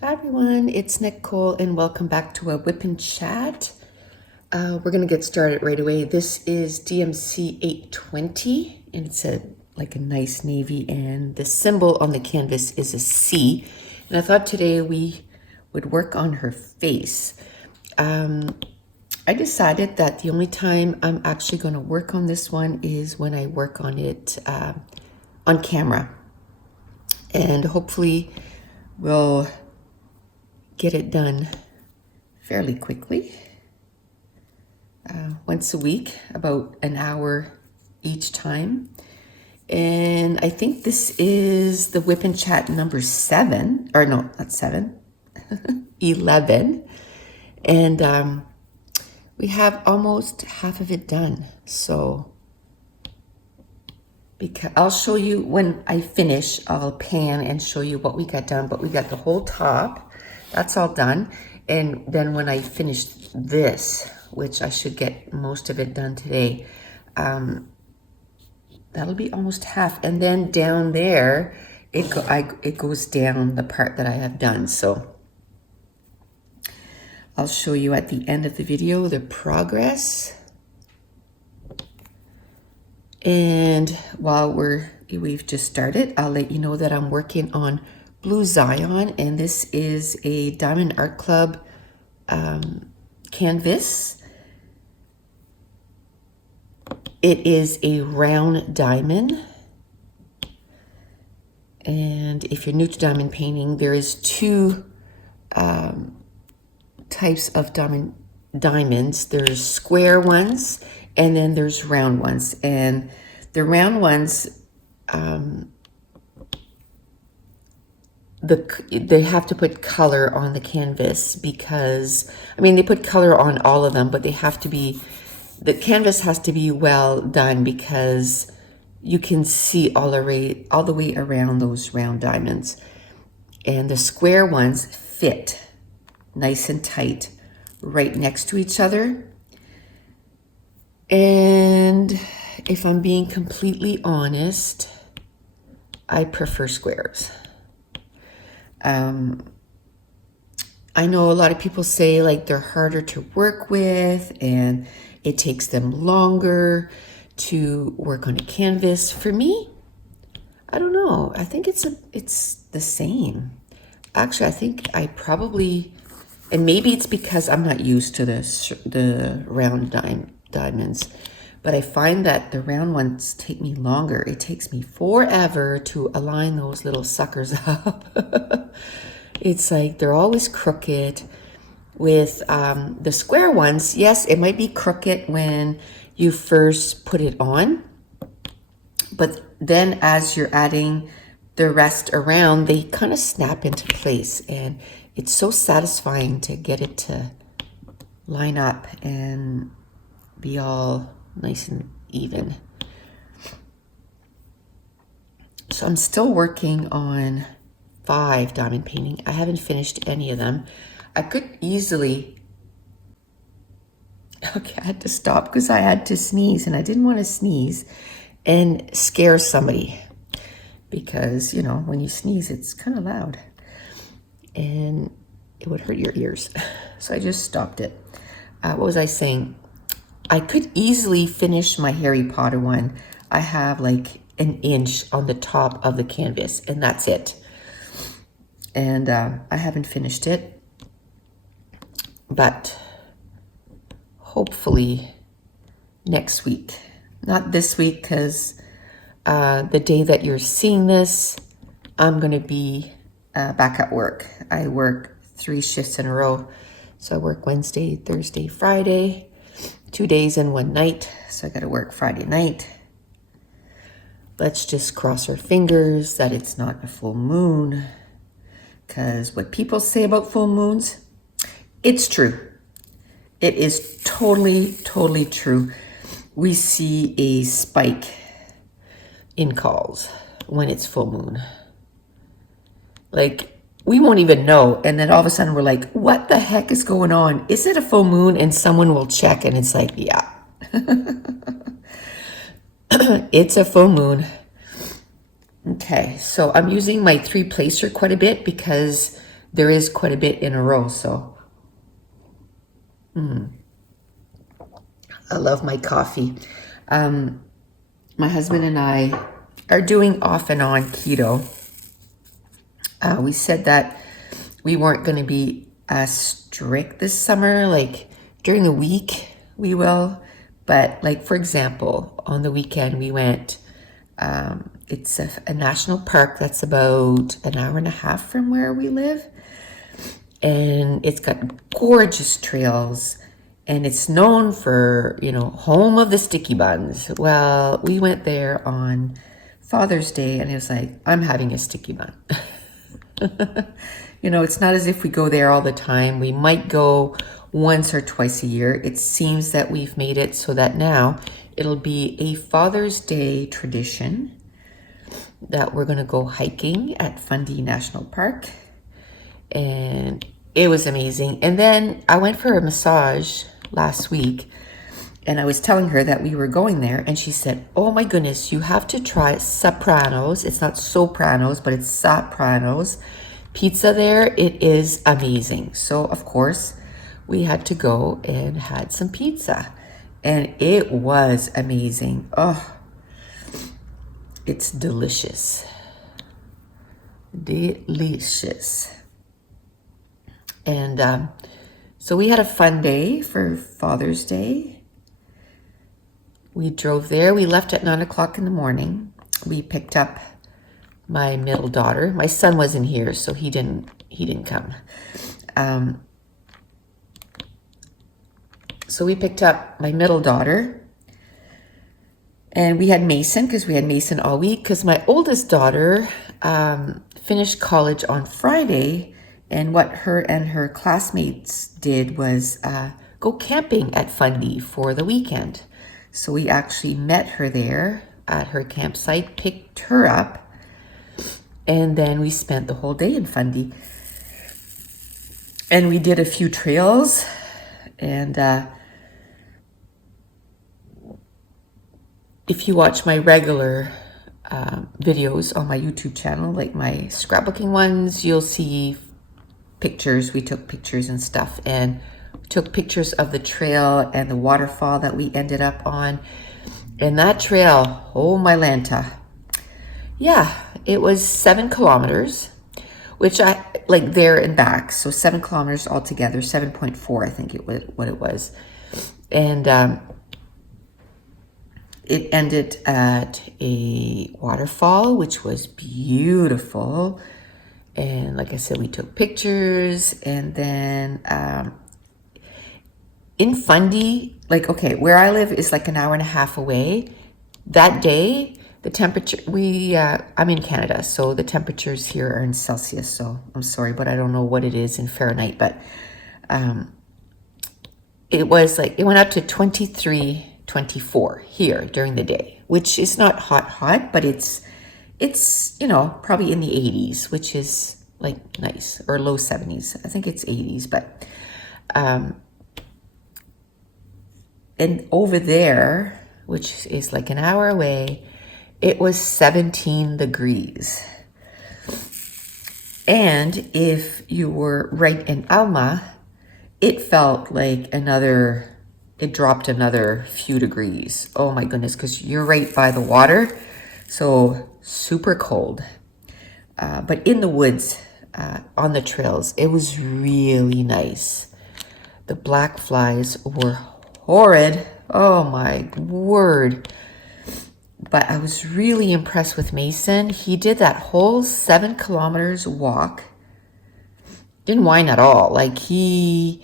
Hi everyone, it's Nicole and welcome back to a WIP and Chat. We're going to get started right away. This is DMC 820 and it's like a nice navy, and the symbol on the canvas is a C. And I thought today we would work on her face. I decided that the only time I'm actually going to work on this one is when I work on it on camera. And hopefully we'll get it done fairly quickly. Once a week, about an hour each time. And I think this is the WIP and Chat number 7, or no, not 7, 11. And we have almost half of it done. So because I'll show you when I finish, I'll pan and show you what we got done, but we got the whole top, that's all done. And then when I finish this, which I should get most of it done today, that'll be almost half. And then down there, it goes down the part that I have done. So I'll show you at the end of the video the progress. And while we've just started, I'll let you know that I'm working on Blue Zion, and this is a Diamond Art Club canvas. It is a round diamond. And if you're new to diamond painting, there is two types of diamonds. There's square ones and then there's round ones. And the round ones, they have to put color on the canvas because, I mean, they put color on all of them, but they have to be, the canvas has to be well done because you can see all the way around those round diamonds. And the square ones fit nice and tight right next to each other. And if I'm being completely honest, I prefer squares. I know a lot of people say like they're harder to work with and it takes them longer to work on a canvas. For me, I don't know. I think it's the same. Actually, I think I probably, and maybe it's because I'm not used to the round diamonds, but I find that the round ones take me longer. It takes me forever to align those little suckers up. It's like they're always crooked. With the square ones, yes, it might be crooked when you first put it on, but then as you're adding the rest around, they kind of snap into place, and it's so satisfying to get it to line up and be all nice and even. So I'm still working on 5 diamond painting. I haven't finished any of them. I could easily, okay, I had to stop because I had to sneeze and I didn't want to sneeze and scare somebody because, you know, when you sneeze, it's kind of loud and it would hurt your ears. So I just stopped it. What was I saying? I could easily finish my Harry Potter one. I have like an inch on the top of the canvas and that's it. And I haven't finished it, but hopefully next week. Not this week because the day that you're seeing this, I'm going to be back at work. I work 3 shifts in a row. So I work Wednesday, Thursday, Friday, 2 days and 1 night. So I got to work Friday night. Let's just cross our fingers that it's not a full moon. Because what people say about full moons, it's true. It is totally, totally true. We see a spike in calls when it's full moon. Like, we won't even know. And then all of a sudden we're like, what the heck is going on? Is it a full moon? And someone will check and it's like, yeah. It's a full moon. Okay, so I'm using my 3-placer quite a bit because there is quite a bit in a row. So I love my coffee. My husband and I are doing off and on keto. We said that we weren't going to be as strict this summer. Like during the week, we will. But like, for example, on the weekend, we went, it's a national park that's about an hour and a half from where we live. And it's got gorgeous trails. And it's known for, home of the sticky buns. Well, we went there on Father's Day and it was like, I'm having a sticky bun. It's not as if we go there all the time. We might go once or twice a year. It seems that we've made it so that now it'll be a Father's Day tradition that we're going to go hiking at Fundy National Park. And it was amazing. And then I went for a massage last week and I was telling her that we were going there and she said, oh my goodness, you have to try Sopranos. It's not Sopranos, but it's Sopranos pizza there. It is amazing. So of course we had to go and had some pizza and it was amazing. Oh, it's delicious. Delicious. And so we had a fun day for Father's Day. We drove there. We left at 9 o'clock in the morning. We picked up my middle daughter. My son wasn't here, so he didn't come. So we picked up my middle daughter. And we had Mason, because we had Mason all week, because my oldest daughter finished college on Friday. And what her and her classmates did was go camping at Fundy for the weekend. So we actually met her there at her campsite, picked her up, and then we spent the whole day in Fundy. And we did a few trails, and if you watch my regular videos on my YouTube channel, like my scrapbooking ones, you'll see pictures. We took pictures and stuff and took pictures of the trail and the waterfall that we ended up on. And that trail, oh my Lanta. Yeah, it was 7 kilometers, which I like there and back. So 7 kilometers altogether, 7.4, I think what it was. And it ended at a waterfall, which was beautiful. And like I said, we took pictures. And then in Fundy, like, okay, where I live is like an hour and a half away. That day, the temperature, I'm in Canada, so the temperatures here are in Celsius. So I'm sorry, but I don't know what it is in Fahrenheit. But it was like, it went up to 23, 24 here during the day, which is not hot, but it's probably in the 80s, which is like nice, or low 70s. I think it's 80s, but and over there, which is like an hour away, it was 17 degrees. And if you were right in Alma, it felt like it dropped another few degrees. Oh my goodness, because you're right by the water. So super cold. But in the woods, on the trails, it was really nice. The black flies were horrid. Oh my word. But I was really impressed with Mason. He did that whole 7 kilometers walk. Didn't whine at all. Like, he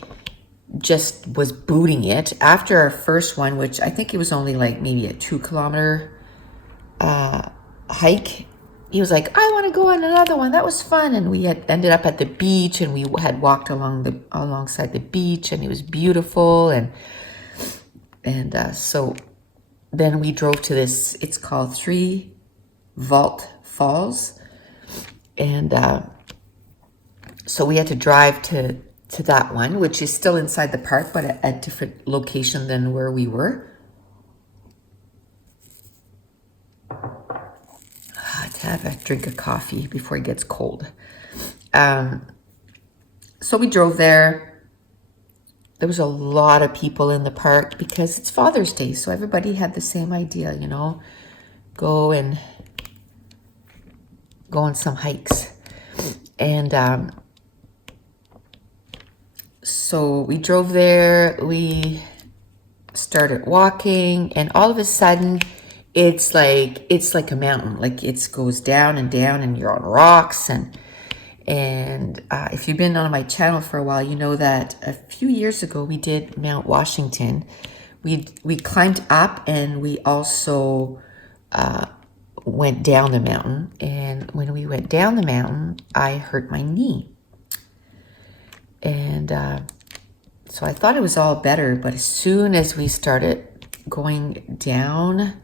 just was booting it. After our first one, which I think it was only like maybe a 2 kilometer hike, he was like, I want to go on another one. That was fun. And we had ended up at the beach, and we had walked alongside the beach, and it was beautiful. And so then we drove to this, it's called 3 Vault Falls. And so we had to drive to that one, which is still inside the park, but at a different location than where we were. To have a drink of coffee before it gets cold. So we drove there. There was a lot of people in the park because it's Father's Day. So everybody had the same idea, you know, go on some hikes. And so we drove there, we started walking, and all of a sudden it's like a mountain. Like it goes down and down, and you're on rocks. And if you've been on my channel for a while, you know that a few years ago we did Mount Washington. We climbed up, and we also went down the mountain. And when we went down the mountain, I hurt my knee. And so I thought it was all better, but as soon as we started going down,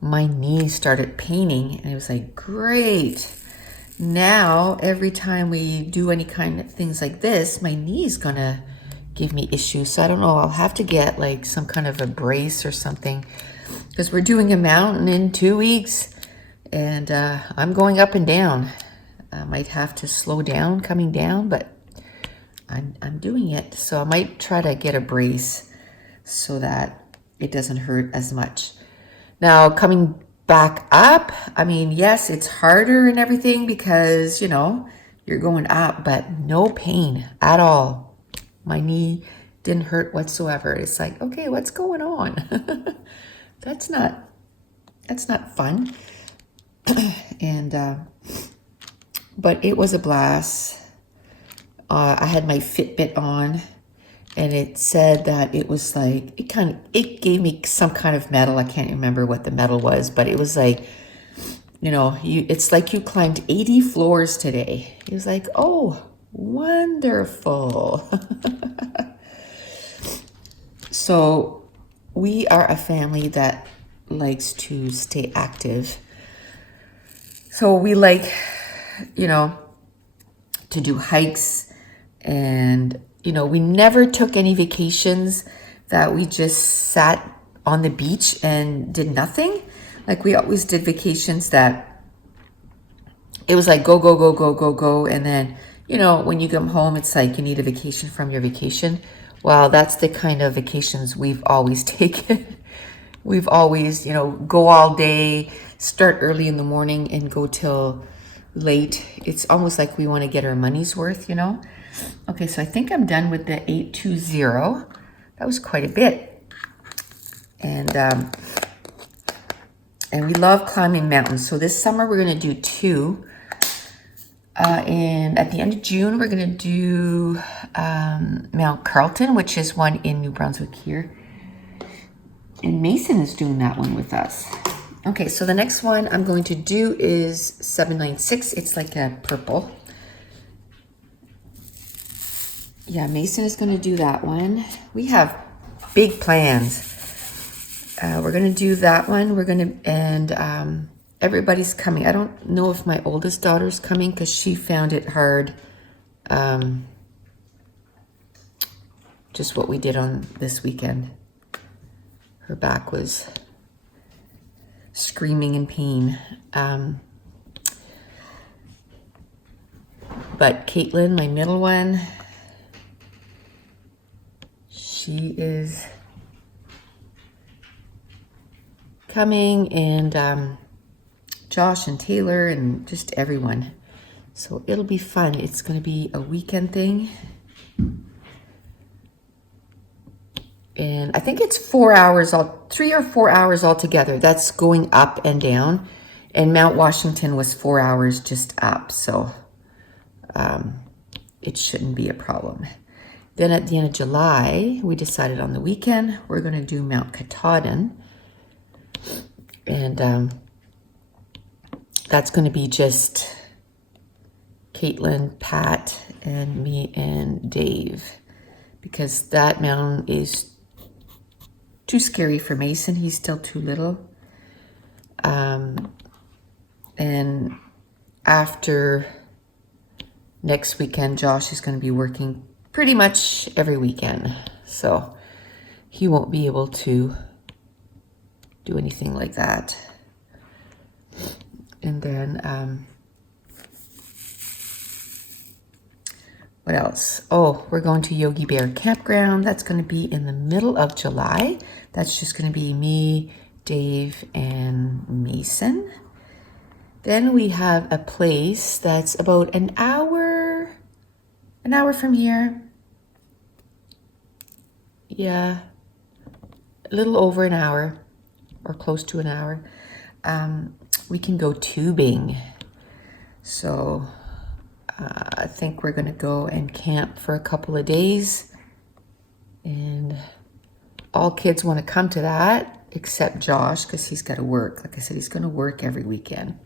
my knee started paining, and it was like, great. Now, every time we do any kind of things like this, my knee is gonna give me issues. So I don't know, I'll have to get like some kind of a brace or something, because we're doing a mountain in 2 weeks, and I'm going up and down. I might have to slow down coming down, but I'm doing it. So I might try to get a brace so that it doesn't hurt as much. Now, coming back up, I mean, yes, it's harder and everything because, you know, you're going up, but no pain at all. My knee didn't hurt whatsoever. It's like, okay, what's going on? That's not fun. And but it was a blast. I had my Fitbit on, and it said that it was like, it gave me some kind of medal. I can't remember what the medal was, but it was like, you know, it's like you climbed 80 floors today. It was like, oh, wonderful. So we are a family that likes to stay active. So we like, you know, to do hikes. And, you know, we never took any vacations that we just sat on the beach and did nothing. Like we always did vacations that it was like go, go, go, go, go, go. And then, you know, when you come home, it's like you need a vacation from your vacation. Well, that's the kind of vacations we've always taken. We've always, you know, go all day, start early in the morning and go till late. It's almost like we want to get our money's worth, you know. Okay, so I think I'm done with the 820. That was quite a bit. And we love climbing mountains. So this summer we're going to do 2. And at the end of June, we're going to do Mount Carlton, which is one in New Brunswick here. And Mason is doing that one with us. Okay, so the next one I'm going to do is 796. It's like a purple. Yeah, Mason is going to do that one. We have big plans. We're going to do that one. We're going to, and everybody's coming. I don't know if my oldest daughter's coming because she found it hard. Just what we did on this weekend. Her back was screaming in pain. But Caitlin, my middle one, she is coming, and Josh and Taylor and just everyone. So it'll be fun. It's going to be a weekend thing. And I think it's 4 hours, 3 or 4 hours altogether. That's going up and down. And Mount Washington was 4 hours just up. So it shouldn't be a problem. Then at the end of July, we decided on the weekend, we're going to do Mount Katahdin. And that's going to be just Caitlin, Pat, and me and Dave. Because that mountain is too scary for Mason. He's still too little. And after next weekend, Josh is going to be working pretty much every weekend. So he won't be able to do anything like that. And then What else? Oh, we're going to Yogi Bear Campground. That's going to be in the middle of July. That's just going to be me, Dave, and Mason. Then we have a place that's about an hour from here. Yeah, a little over an hour or close to an hour. We can go tubing. So I think we're gonna go and camp for a couple of days, and all kids want to come to that except Josh, because he's got to work. Like I said, he's going to work every weekend,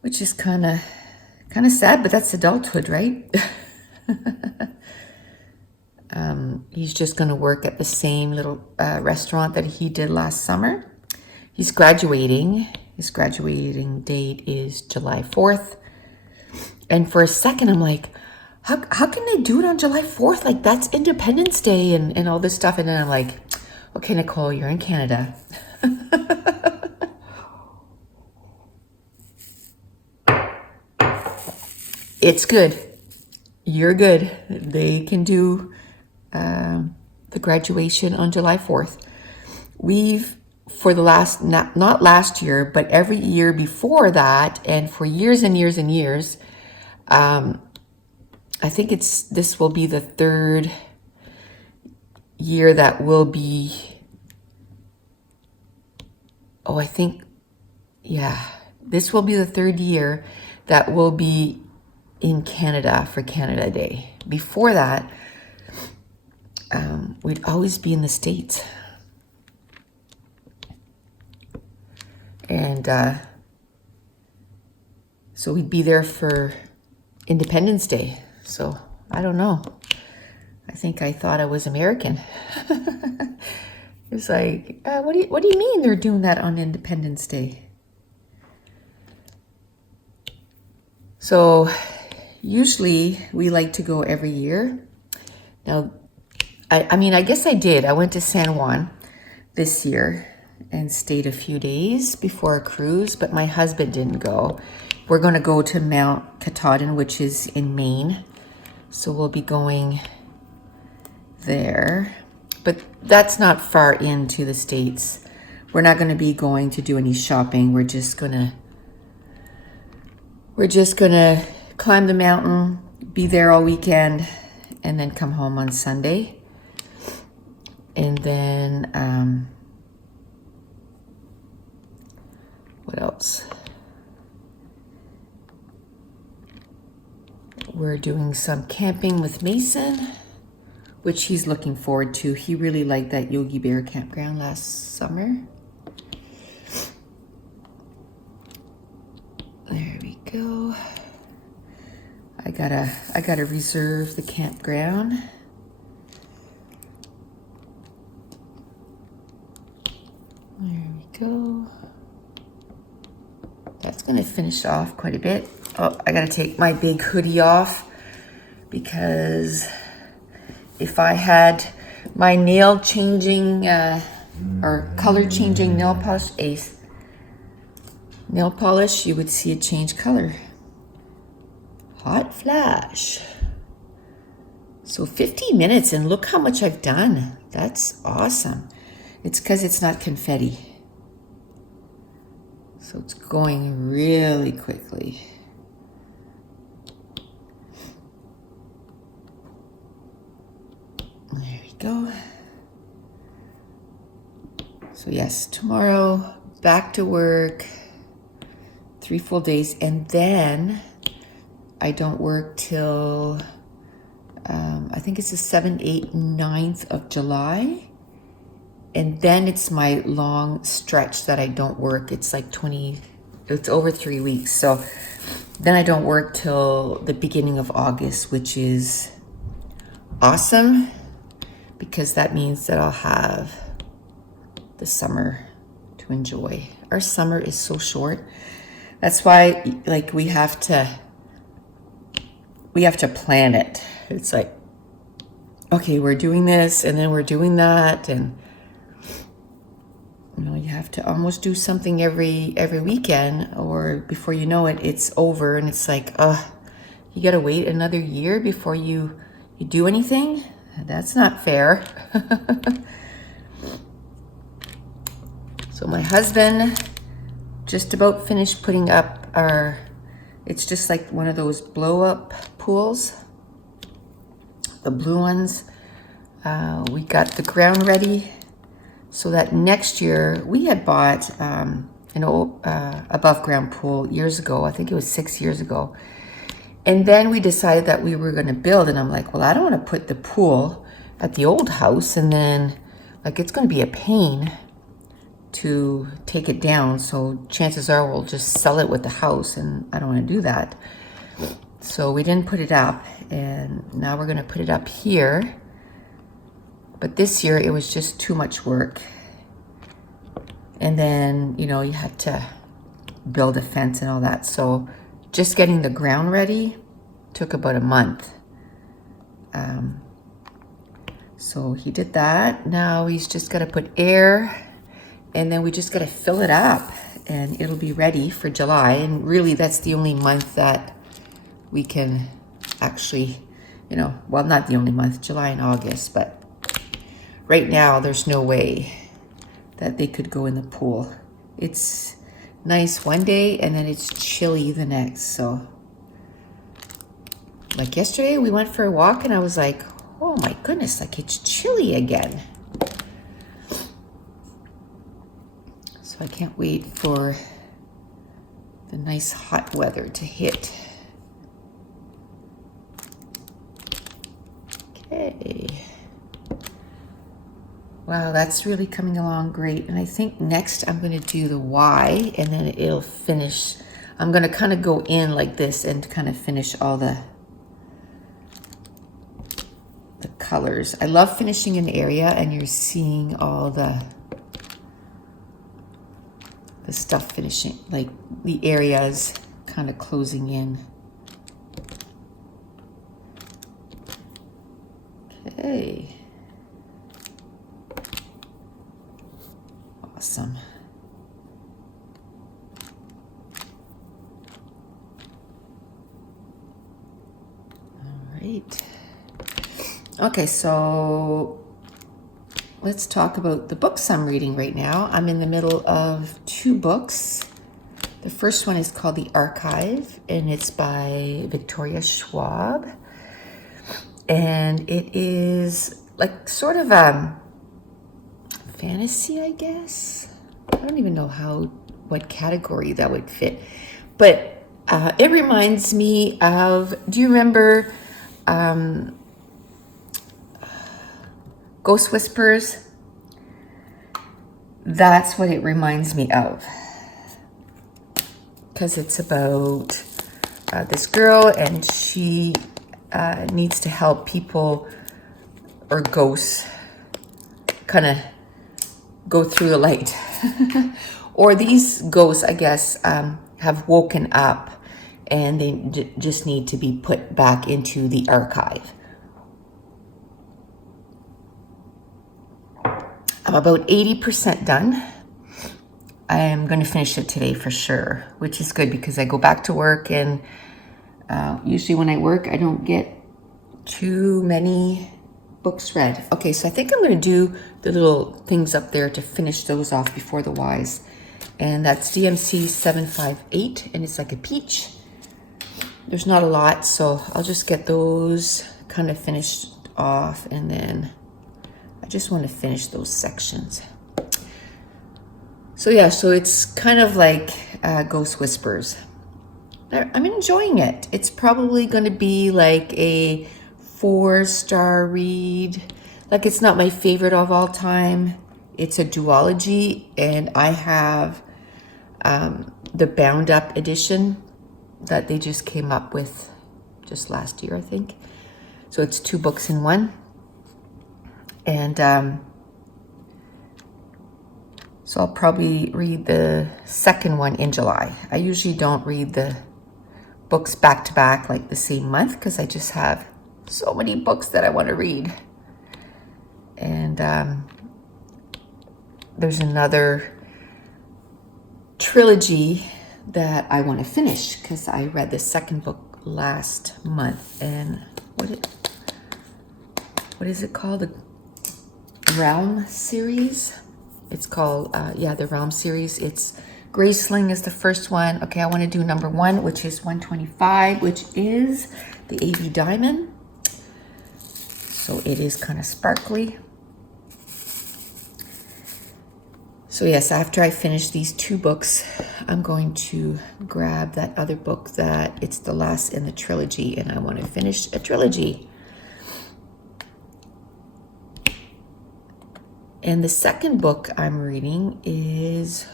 which is kind of sad, but that's adulthood, right? He's just going to work at the same little restaurant that he did last summer. He's graduating. His graduating date is July 4th. And for a second, I'm like, how can they do it on July 4th? Like, that's Independence Day and all this stuff. And then I'm like, okay, Nicole, you're in Canada. It's good. You're good. They can do the graduation on July 4th. We've, for the last, not last year, but every year before that, and for years and years and years, I think this will be the third year that will be, this will be the third year that will be in Canada for Canada Day. Before that, we'd always be in the States. And so we'd be there for Independence Day. So I don't know. I think I thought I was American. It's like, what do you mean they're doing that on Independence Day? So usually we like to go every year. Now, I guess I did. I went to San Juan this year and stayed a few days before a cruise, but my husband didn't go. We're going to go to Mount Katahdin, which is in Maine. So we'll be going there. But that's not far into the States. We're not going to be going to do any shopping. We're just going to climb the mountain, be there all weekend, and then come home on Sunday. And then, what else? We're doing some camping with Mason, which he's looking forward to. He really liked that Yogi Bear campground last summer. There we go. I gotta reserve the campground. There we go. That's gonna finish off quite a bit. Oh, I gotta take my big hoodie off, because if I had my nail changing or color changing nail polish, you would see it change color. Hot flash. So 50 minutes, and look how much I've done. That's awesome. It's because it's not confetti. So it's going really quickly. There we go. So yes, tomorrow back to work, 3 full days, and then I don't work till I think it's the 7th, 8th, 9th of July. And then it's my long stretch that I don't work. It's like it's over 3 weeks. So then I don't work till the beginning of August, which is awesome, because that means that I'll have the summer to enjoy. Our summer is so short. That's why, like, we have to plan it. It's like, okay, we're doing this, and then we're doing that, and you have to almost do something every weekend, or before you know it, it's over, and it's like, You gotta wait another year before you do anything? That's not fair. So my husband just about finished putting up our, it's just like one of those blow up pools, the blue ones. We got the ground ready so that next year, we had bought an old above ground pool years ago. I think it was 6 years ago. And then we decided that we were gonna build, and I'm like, well, I don't wanna put the pool at the old house, and then like it's gonna be a pain to take it down. So chances are we'll just sell it with the house, and I don't wanna do that. So we didn't put it up, and now we're gonna put it up here. But this year it was just too much work. And then, you know, you had to build a fence and all that. So just getting the ground ready took about a month. So he did that. Now he's just got to put air, and then we just got to fill it up, and it'll be ready for July. And really, that's the only month that we can actually, you know, well, not the only month, July and August, but right now there's no way that they could go in the pool. It's nice one day and then it's chilly the next. So like yesterday we went for a walk and I was like, oh my goodness, like it's chilly again. So I can't wait for the nice hot weather to hit. Okay. Wow, that's really coming along great. And I think next I'm going to do the Y, and then it'll finish. I'm going to kind of go in like this and kind of finish all the colors. I love finishing an area and you're seeing all the stuff finishing, like the areas kind of closing in. Okay. Awesome. All right. Okay, so let's talk about the books I'm reading right now. I'm in the middle of 2 books. The first one is called The Archive, and it's by Victoria Schwab. And it is like sort of fantasy, I guess. I don't even know what category that would fit. But it reminds me of, do you remember Ghost Whispers? That's what it reminds me of. Because it's about this girl, and she needs to help people or ghosts kind of go through the light. Or these ghosts, I guess, have woken up and they just need to be put back into the archive. I'm about 80% done. I am going to finish it today for sure, which is good because I go back to work, and usually when I work, I don't get too many books read. Okay, so I think I'm going to do the little things up there to finish those off before the Ys. And that's DMC 758, and it's like a peach. There's not a lot, so I'll just get those kind of finished off, and then I just want to finish those sections. So yeah, so it's kind of like Ghost Whispers. I'm enjoying it. It's probably going to be like a 4-star read. Like, it's not my favorite of all time. It's a duology, and I have the bound up edition that they just came up with just last year, I think. So it's 2 books in one. And so I'll probably read the second one in July. I usually don't read the books back to back like the same month because I just have so many books that I want to read. And there's another trilogy that I want to finish because I read the second book last month. And what is it called? The Realm series? It's called, yeah, the Realm series. It's Graceling is the first one. Okay, I want to do number 1, which is 125, which is the AB Diamond. So it is kind of sparkly. So yes, after I finish these 2 books, I'm going to grab that other book that it's the last in the trilogy, and I want to finish a trilogy. And the second book I'm reading is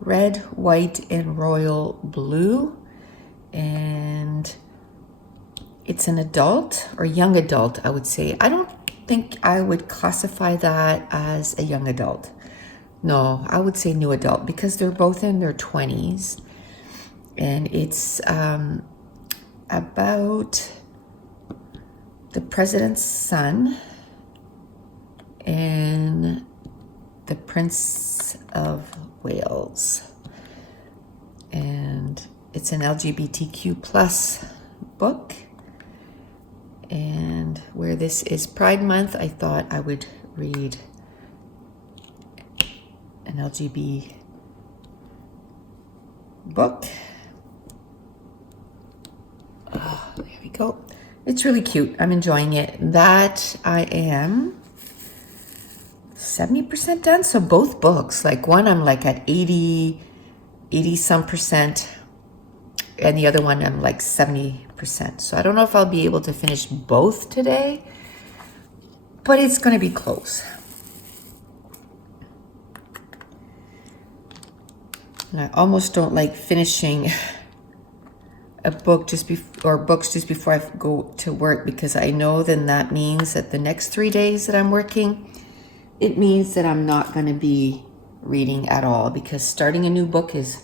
Red, White, and Royal Blue. And it's an adult or young adult, I would say. I don't think I would classify that as a young adult. No, I would say new adult because they're both in their 20s. And it's about the president's son and the Prince of Wales. And it's an LGBTQ plus book. And where this is Pride Month, I thought I would read an LGBT book. Oh, there we go. It's really cute. I'm enjoying it. That I am 70% done. So both books, like one I'm like at 80 some percent, and the other one I'm like 70%. So I don't know if I'll be able to finish both today, but it's going to be close. And I almost don't like finishing a book books just before I go to work, because I know then that means that the next 3 days that I'm working, it means that I'm not going to be reading at all, because starting a new book is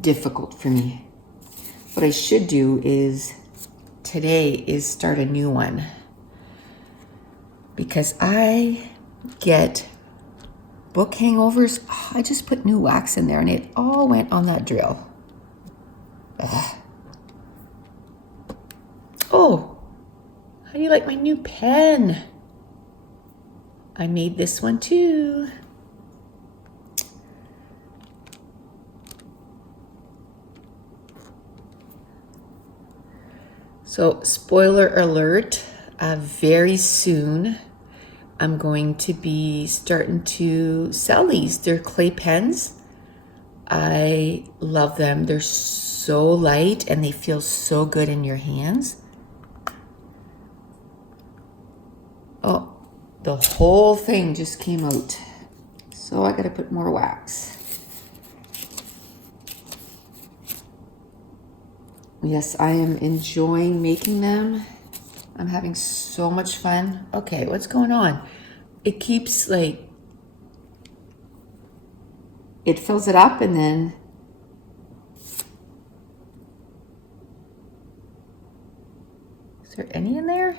difficult for me. What I should do is today is start a new one, because I get book hangovers. Oh, I just put new wax in there and it all went on that drill. Ugh. Oh, how do you like my new pen? I made this one too. So, spoiler alert, very soon I'm going to be starting to sell these. They're clay pens. I love them. They're so light and they feel so good in your hands. Oh, the whole thing just came out. So I gotta put more wax. Yes, I am enjoying making them. I'm having so much fun. Okay, what's going on? It keeps like, it fills it up and then is there any in there?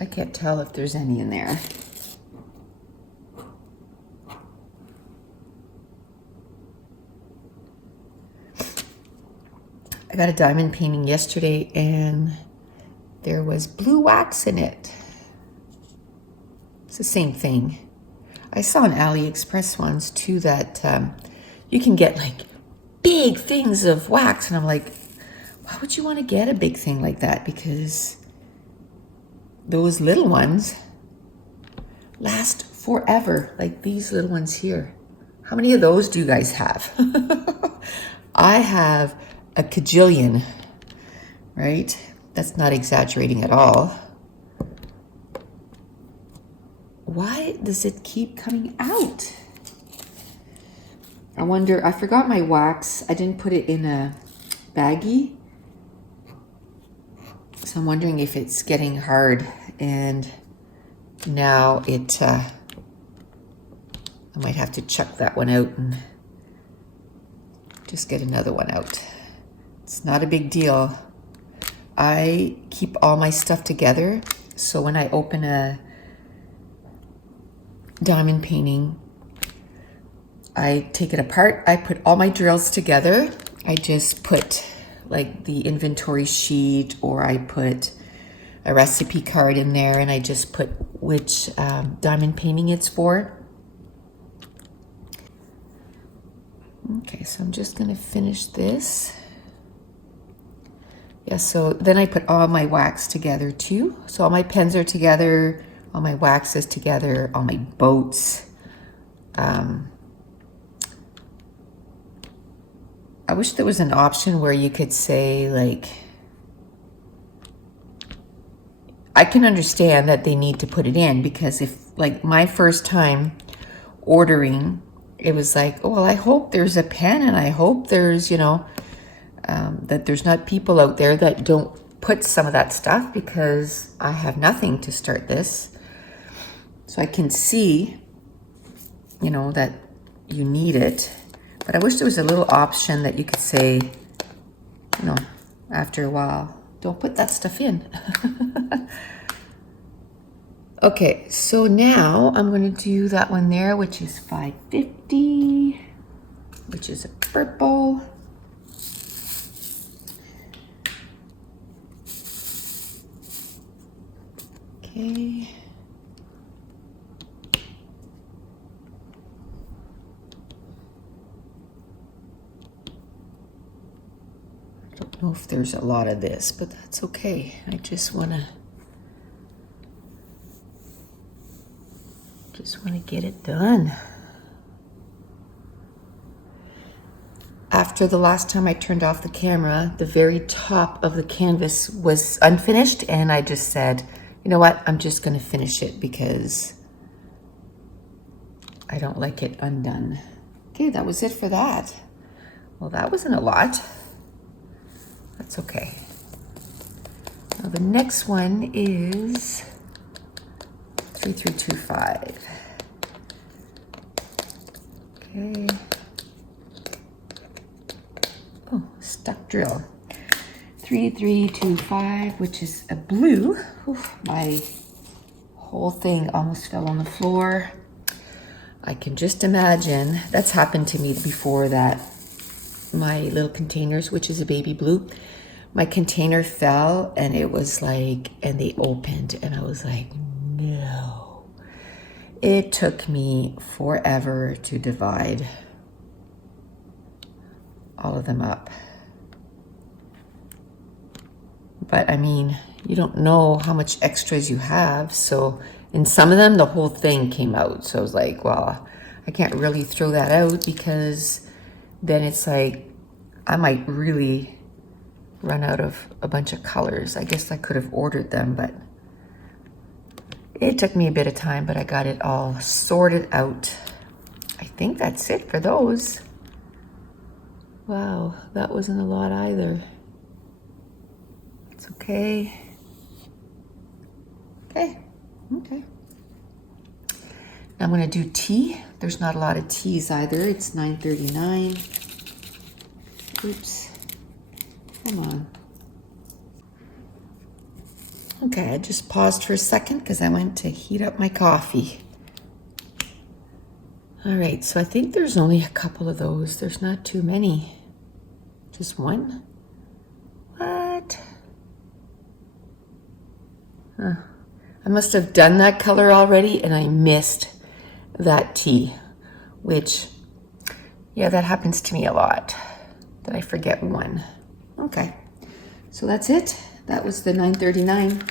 I can't tell if there's any in there. I got a diamond painting yesterday and there was blue wax in it. It's the same thing. I saw on AliExpress ones too that you can get like big things of wax, and I'm like, why would you want to get a big thing like that? Because those little ones last forever, like these little ones here. How many of those do you guys have? I have a kajillion, right? That's not exaggerating at all. Why does it keep coming out? I wonder, I forgot my wax. I didn't put it in a baggie. So I'm wondering if it's getting hard, and now I might have to chuck that one out and just get another one out. It's not a big deal. I keep all my stuff together. So when I open a diamond painting, I take it apart. I put all my drills together. I just put like the inventory sheet, or I put a recipe card in there, and I just put which diamond painting it's for. Okay, so I'm just gonna finish this. Yeah, so then I put all my wax together too. So all my pens are together, all my wax is together, all my boats. I wish there was an option where you could say, like, I can understand that they need to put it in, because if, like, my first time ordering, it was like, oh, well, I hope there's a pen, and I hope there's, you know, that there's not people out there that don't put some of that stuff, because I have nothing to start this. So I can see, you know, that you need it. But I wish there was a little option that you could say, you know, after a while, don't put that stuff in. Okay, so now I'm going to do that one there, which is 550, which is a purple. Okay. I don't know if there's a lot of this, but that's okay. I just want to get it done. After the last time I turned off the camera, the very top of the canvas was unfinished, and I just said, you know what, I'm just going to finish it because I don't like it undone. Okay, that was it for that. Well, that wasn't a lot. That's okay. Now the next one is 3325. Okay. Oh, stuck drill. 3325, which is a blue. Oof, my whole thing almost fell on the floor. I can just imagine, that's happened to me before, that my little containers, which is a baby blue, my container fell, and it was like, and they opened, and I was like, no. It took me forever to divide all of them up. But I mean, you don't know how much extras you have. So in some of them, the whole thing came out. So I was like, well, I can't really throw that out, because then it's like, I might really run out of a bunch of colors. I guess I could have ordered them, but it took me a bit of time, but I got it all sorted out. I think that's it for those. Wow, that wasn't a lot either. It's okay. Okay. Now I'm going to do tea. There's not a lot of teas either. It's 9:39. Oops. Come on. Okay, I just paused for a second because I went to heat up my coffee. All right, so I think there's only a couple of those. There's not too many. Just one? What? Huh. I must have done that color already, and I missed that tea, which, yeah, that happens to me a lot, that I forget one. Okay, so that's it. That was the 939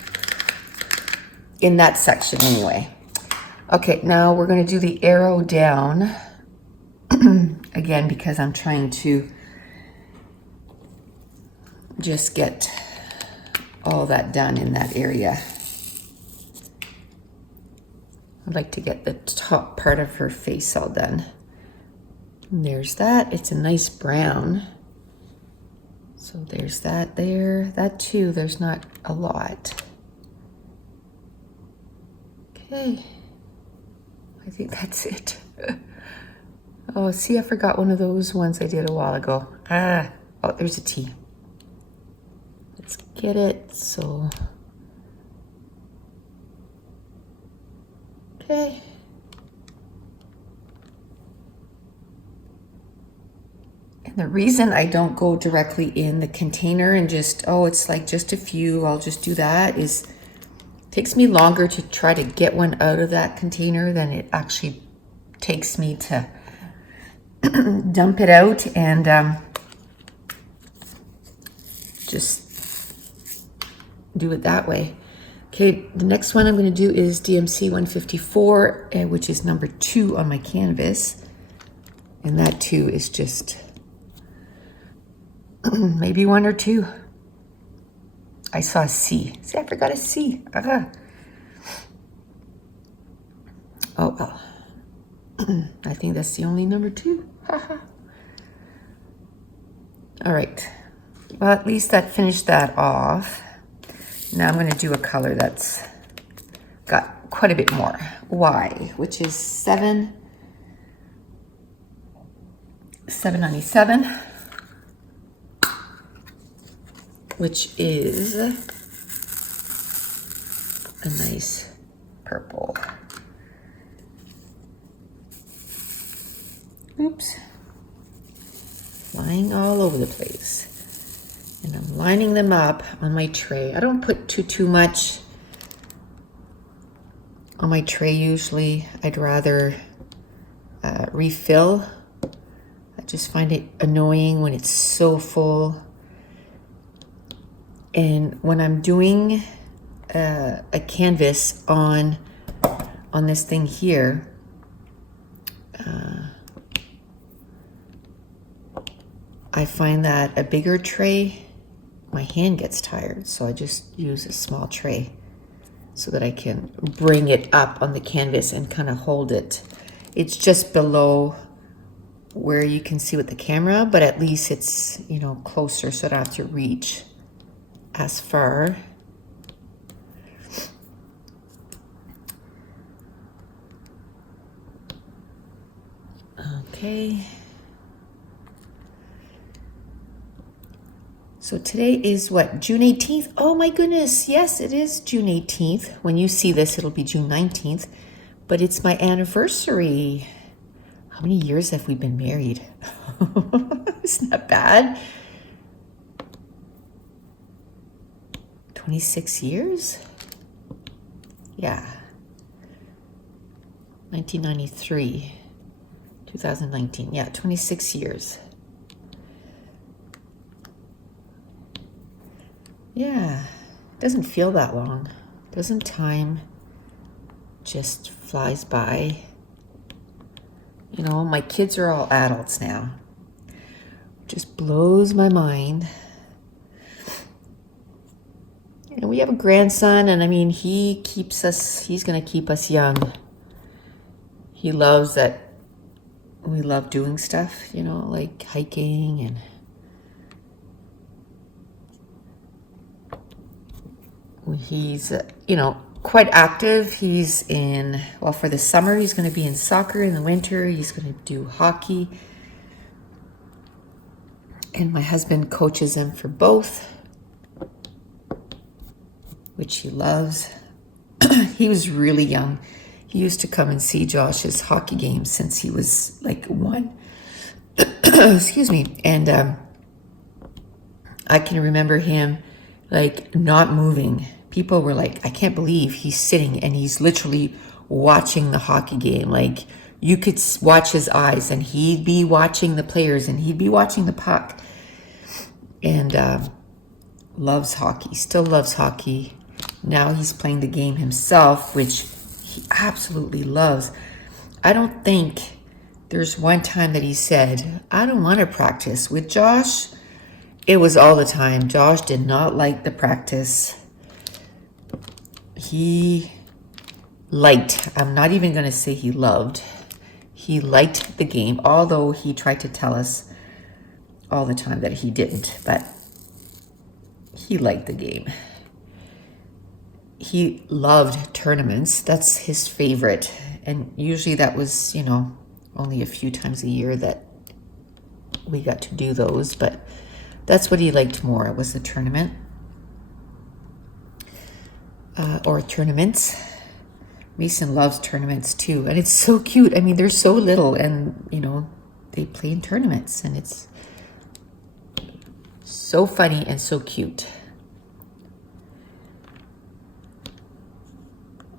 in that section anyway. Okay, now we're going to do the arrow down again, because I'm trying to just get all that done in that area. I'd like to get the top part of her face all done. And there's that. It's a nice brown. So there's that there. That too, there's not a lot. Okay. I think that's it. Oh, see, I forgot one of those ones I did a while ago. Oh, there's a T. Let's get it. So, okay. And the reason I don't go directly in the container and just, oh, it's like just a few, I'll just do that, is it takes me longer to try to get one out of that container than it actually takes me to dump it out and just do it that way. Okay, the next one I'm going to do is DMC 154, which is number 2 on my canvas. And that too is just maybe 1 or 2. I saw a C. See, I forgot a C. Oh, well. I think that's the only number 2. All right. Well, at least that finished that off. Now I'm going to do a color that's got quite a bit more. Y, which is 797, which is a nice purple. Oops. Flying all over the place. And I'm lining them up on my tray. I don't put too much on my tray usually. I'd rather refill. I just find it annoying when it's so full. And when I'm doing a canvas on this thing here, I find that a bigger tray, my hand gets tired, so I just use a small tray so that I can bring it up on the canvas and kind of hold it. It's just below where you can see with the camera, but at least it's, you know, closer so I don't have to reach as far. Okay. So today is what, June 18th? Oh my goodness, yes, it is June 18th. When you see this, it'll be June 19th, but it's my anniversary. How many years have we been married? Isn't that bad? 26 years? Yeah. 1993, 2019. Yeah, 26 years. Yeah, doesn't feel that long. Doesn't time just flies by? You know, my kids are all adults now. Just blows my mind. And we have a grandson, and I mean, he's gonna keep us young. He loves that we love doing stuff, you know, like hiking and he's, you know, quite active. He's in, well, for the summer, he's going to be in soccer. In the winter, he's going to do hockey. And my husband coaches him for both, which he loves. He was really young. He used to come and see Josh's hockey games since he was like 1. Excuse me. And I can remember him like not moving. People were like, I can't believe he's sitting and he's literally watching the hockey game. Like, you could watch his eyes and he'd be watching the players and he'd be watching the puck. And loves hockey, still loves hockey. Now he's playing the game himself, which he absolutely loves. I don't think there's one time that he said, I don't want to practice. With Josh, it was all the time. Josh did not like the practice. He liked, I'm not even going to say he loved. He liked the game, although he tried to tell us all the time that he didn't, but he liked the game. He loved tournaments. That's his favorite. And usually that was, you know, only a few times a year that we got to do those, but that's what he liked more. It was the tournament. or tournaments. Mason loves tournaments too, and it's so cute. I mean, they're so little, and you know, they play in tournaments, and it's so funny and so cute.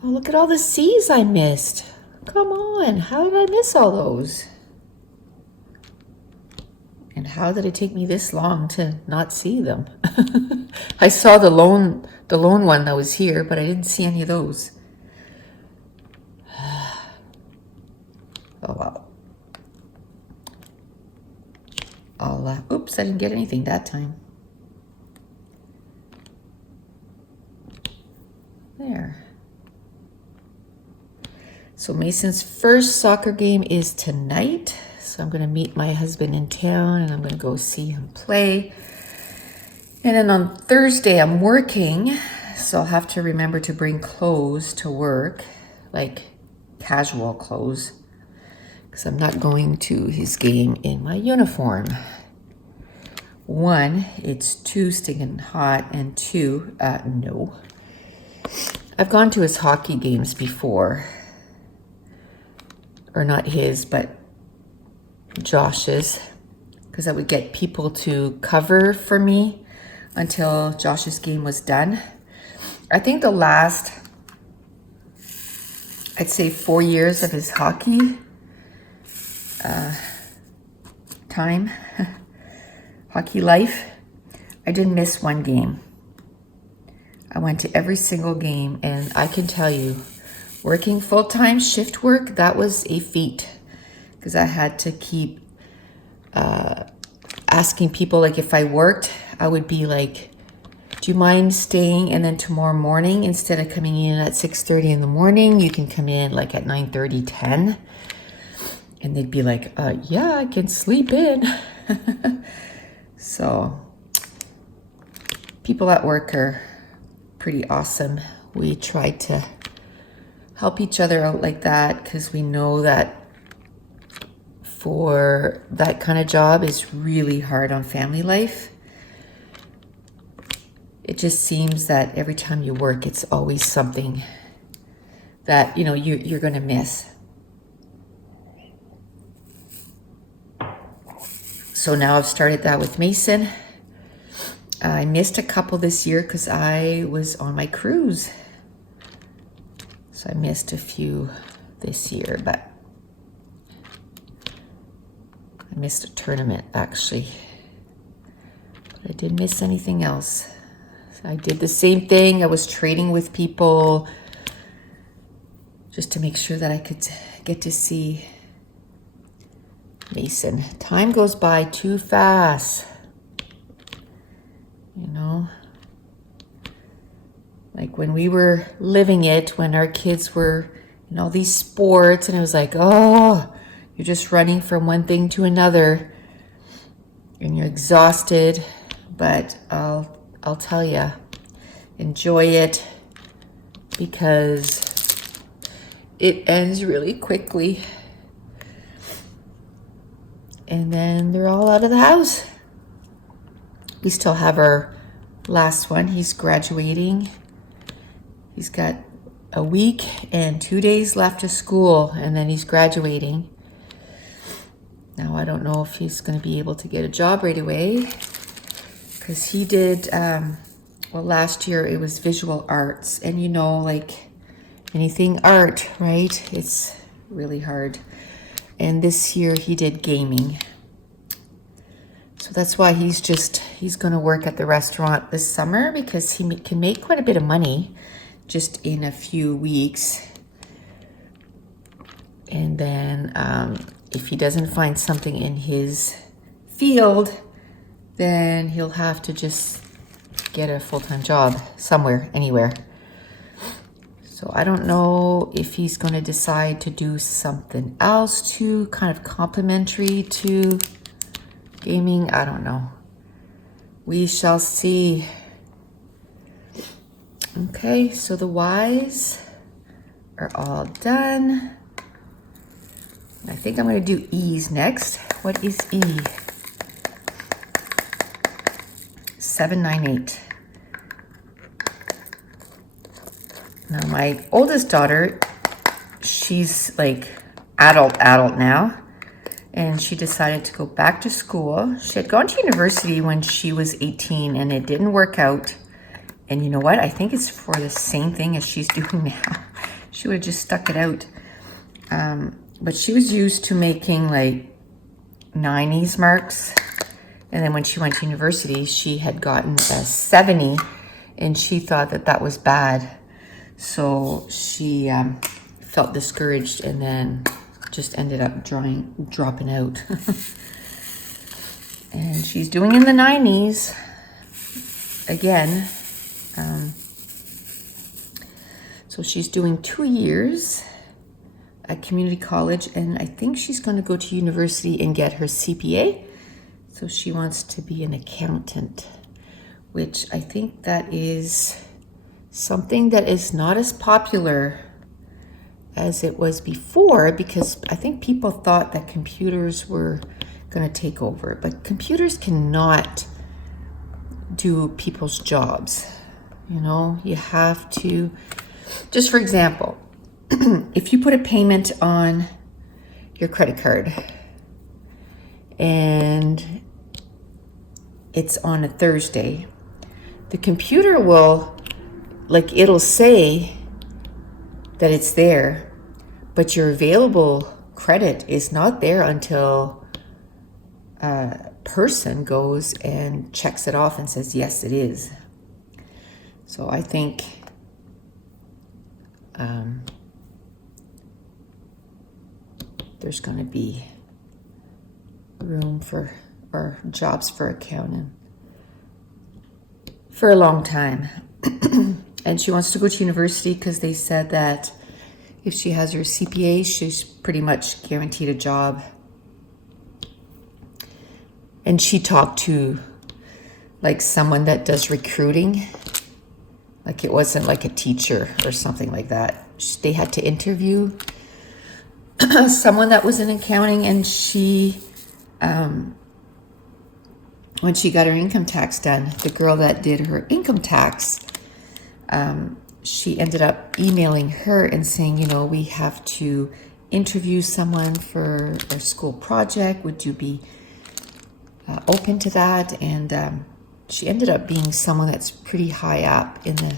Oh, look at all the C's I missed. Come on, how did I miss all those? And how did it take me this long to not see them? I saw the lone one that was here, but I didn't see any of those. Oh well. Oops, I didn't get anything that time. There. So Mason's first soccer game is tonight. So I'm going to meet my husband in town and I'm going to go see him play. And then on Thursday I'm working. So I'll have to remember to bring clothes to work, like casual clothes, because I'm not going to his game in my uniform. One, it's too stinking hot, and two, no. I've gone to his hockey games before. Or not his, but Josh's, because I would get people to cover for me until Josh's game was done. I think the last, I'd say 4 years of his hockey time, hockey life, I didn't miss one game. I went to every single game, and I can tell you, working full-time shift work, that was a feat, because I had to keep asking people, like if I worked, I would be like, do you mind staying, and then tomorrow morning, instead of coming in at 6:30 in the morning, you can come in like at 9:30, 10. And they'd be like, yeah, I can sleep in. So people at work are pretty awesome. We try to help each other out like that, because we know that for that kind of job is really hard on family life. It just seems that every time you work, it's always something that, you know, you're going to miss. So now I've started that with Mason. I missed a couple this year because I was on my cruise. So I missed a few this year, but I missed a tournament actually. But I didn't miss anything else. So I did the same thing. I was trading with people just to make sure that I could get to see Mason. Time goes by too fast. You know? Like when we were living it, when our kids were in all these sports, and it was like, oh, you're just running from one thing to another and you're exhausted. But I'll tell you, enjoy it, because it ends really quickly. And then they're all out of the house. We still have our last one. He's graduating. He's got a week and 2 days left of school, and then he's graduating. Now, I don't know if he's going to be able to get a job right away, because he did, well, last year it was visual arts. And you know, like anything art, right? It's really hard. And this year he did gaming. So that's why he's going to work at the restaurant this summer, because he can make quite a bit of money just in a few weeks. And then if he doesn't find something in his field, then he'll have to just get a full-time job somewhere, anywhere. So I don't know if he's going to decide to do something else to kind of complementary to gaming. I don't know. We shall see. Okay, so the Y's are all done. I think I'm going to do E's next. What is E? 798. Now my oldest daughter, she's like adult now, and she decided to go back to school. She had gone to university when she was 18 and it didn't work out. And you know what? I think it's for the same thing as she's doing now. She would have just stuck it out. But she was used to making like 90s marks. And then when she went to university, she had gotten a 70 and she thought that that was bad. So she felt discouraged and then just ended up dropping out. And she's doing in the 90s again. So she's doing 2 years at community college, and I think she's going to go to university and get her CPA. So she wants to be an accountant, which I think that is something that is not as popular as it was before, because I think people thought that computers were going to take over, but computers cannot do people's jobs. You know, you have to, just for example, if you put a payment on your credit card and it's on a Thursday, the computer will, like, it'll say that it's there, but your available credit is not there until a person goes and checks it off and says, yes, it is. So I think there's going to be room for, or jobs for accounting for a long time. And she wants to go to university because they said that if she has her CPA, she's pretty much guaranteed a job. And she talked to like someone that does recruiting. Like it wasn't like a teacher or something like that. They had to interview someone that was in accounting, and she, when she got her income tax done, the girl that did her income tax, she ended up emailing her and saying, you know, we have to interview someone for our school project. Would you be open to that? And she ended up being someone that's pretty high up in the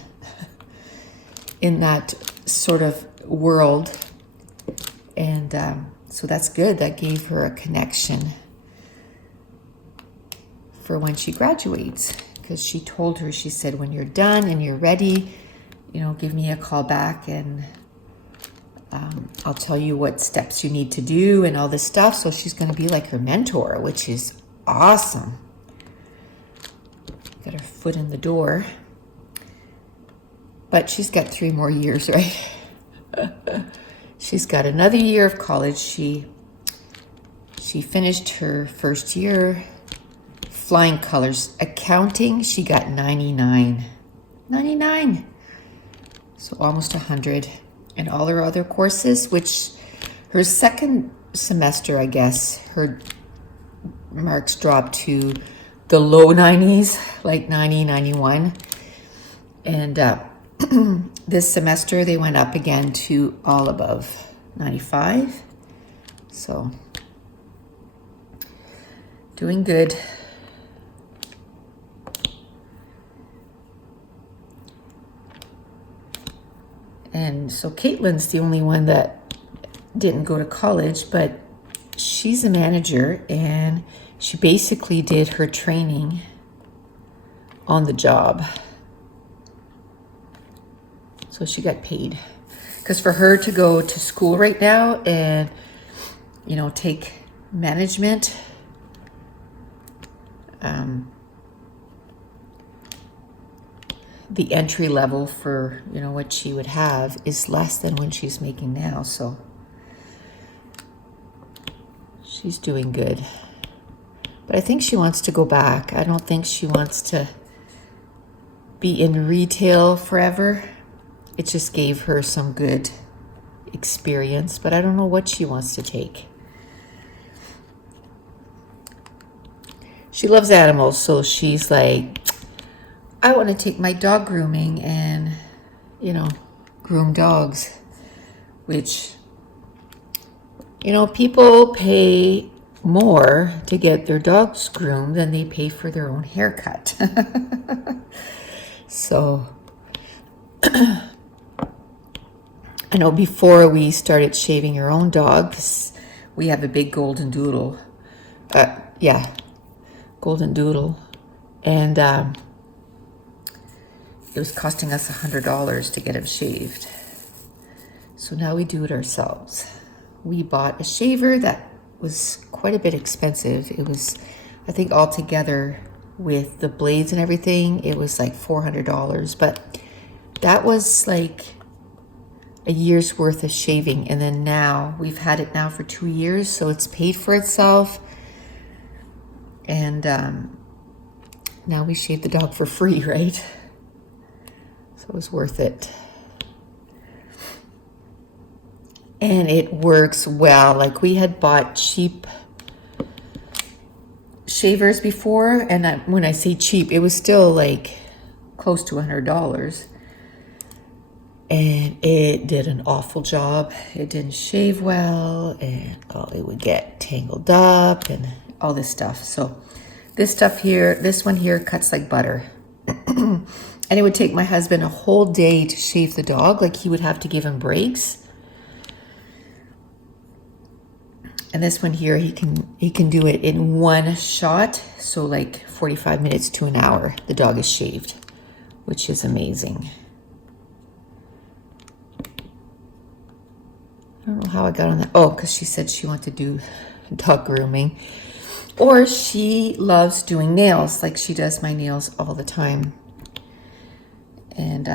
in that sort of world. And so that's good. That gave her a connection for when she graduates, because she told her, she said, when you're done and you're ready, you know, give me a call back and I'll tell you what steps you need to do and all this stuff. So she's going to be like her mentor, which is awesome. Got her foot in the door. But she's got 3 more years, right? She's got another year of college. She finished her first year, flying colors. Accounting, she got 99. 99. So almost 100. And all her other courses, which her second semester, I guess, her marks dropped to the low 90s, like 90, 91. And this semester they went up again to all above 95. So doing good. And so Caitlin's the only one that didn't go to college, but she's a manager and she basically did her training on the job. So she got paid. Because for her to go to school right now and, you know, take management, the entry level for, you know, what she would have is less than what she's making now. So she's doing good. But I think she wants to go back. I don't think she wants to be in retail forever. It just gave her some good experience, but I don't know what she wants to take. She loves animals, so she's like, I want to take my dog grooming and, you know, groom dogs, which, you know, people pay more to get their dogs groomed than they pay for their own haircut. So I know before we started shaving our own dogs, we have a big golden doodle. Golden doodle. And it was costing us $100 to get him shaved. So now we do it ourselves. We bought a shaver that was quite a bit expensive. It was, I think altogether with the blades and everything, it was like $400. But that was like a year's worth of shaving. And then now, we've had it now for 2 years, so it's paid for itself. And now we shave the dog for free, right? So it was worth it. And it works well. Like, we had bought cheap shavers before, and when I say cheap, it was still like close to $100. And it did an awful job. It didn't shave well, and it would get tangled up and all this stuff. So this stuff here, this one here cuts like butter. And it would take my husband a whole day to shave the dog. Like, he would have to give him breaks. And this one here, he can do it in one shot. So like 45 minutes to an hour, the dog is shaved, which is amazing. I don't know how I got on that. Oh, because she said she wanted to do dog grooming. Or she loves doing nails. Like, she does my nails all the time. And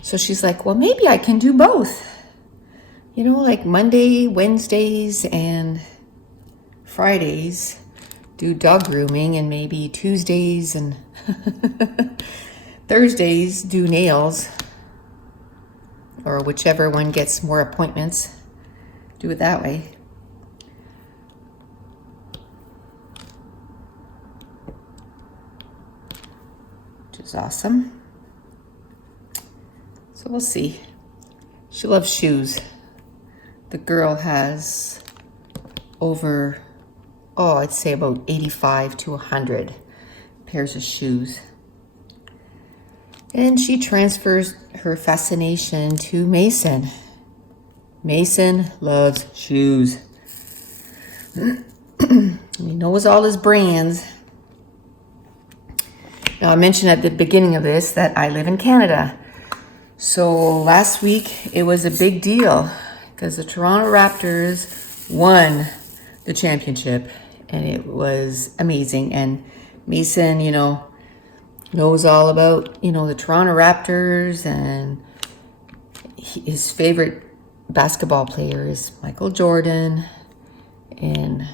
so she's like, well, maybe I can do both. You know, like Monday, Wednesdays, and Fridays do dog grooming, and maybe Tuesdays and Thursdays do nails. Or whichever one gets more appointments, do it that way. Which is awesome. So we'll see. She loves shoes. The girl has over, I'd say about 85 to 100 pairs of shoes. And she transfers her fascination to Mason. Mason loves shoes. He knows all his brands. Now, I mentioned at the beginning of this that I live in Canada. So last week, it was a big deal because the Toronto Raptors won the championship, and it was amazing. And Mason, knows all about, the Toronto Raptors, and his favorite basketball player is Michael Jordan. And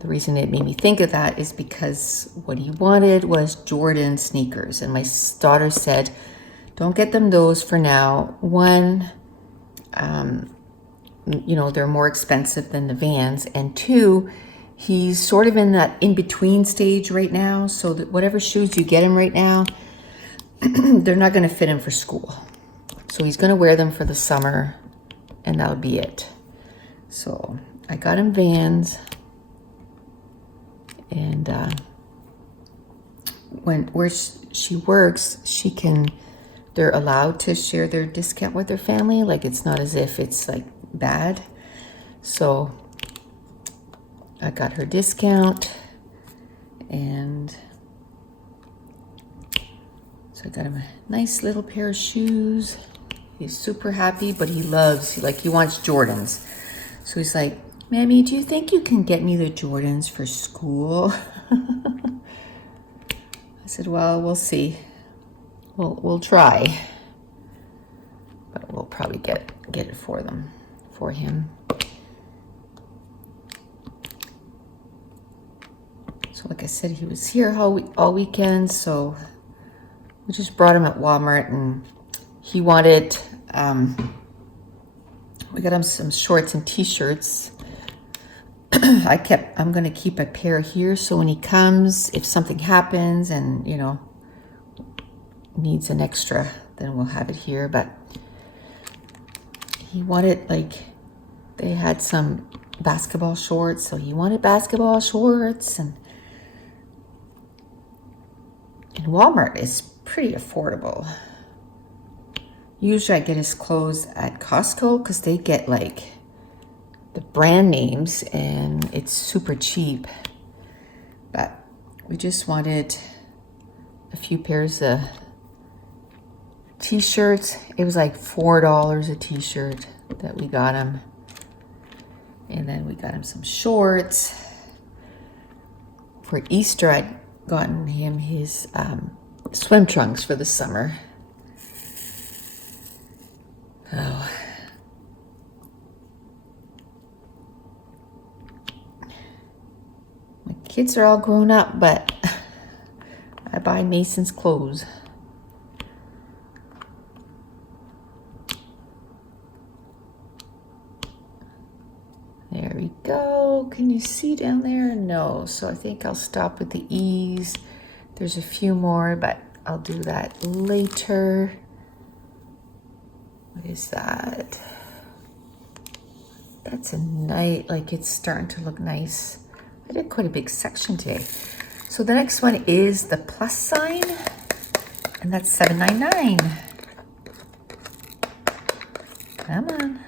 the reason it made me think of that is because what he wanted was Jordan sneakers. And my daughter said, don't get them those for now. One, they're more expensive than the Vans. And two, he's sort of in that in-between stage right now. So that whatever shoes you get him right now, they're not going to fit him for school. So he's going to wear them for the summer, and that'll be it. So I got him Vans. And where she works, they're allowed to share their discount with their family. Like, it's not as if it's like bad. So I got her discount, and so I got him a nice little pair of shoes. He's super happy, but he wants Jordans. So he's like, Mammy, do you think you can get me the Jordans for school? I said, well, we'll see. We'll try, but we'll probably get it for him. So like I said, he was here all weekend, so we just brought him at Walmart, and he wanted, we got him some shorts and t-shirts. I'm going to keep a pair here, so when he comes, if something happens and, needs an extra, then we'll have it here. But he wanted, like, they had some basketball shorts, so he wanted basketball shorts. And Walmart is pretty affordable. Usually I get his clothes at Costco because they get like the brand names and it's super cheap. But we just wanted a few pairs of t-shirts. It was like $4 a t-shirt that we got him. And then we got him some shorts. For Easter, I'd gotten him his swim trunks for the summer. Oh. My kids are all grown up, but I buy Mason's clothes. There we go. Can you see down there? No. So I think I'll stop with the E's. There's a few more, but I'll do that later. What is that? That's a nice, like it's starting to look nice. I did quite a big section today. So the next one is the plus sign, and that's $7.99. Come on.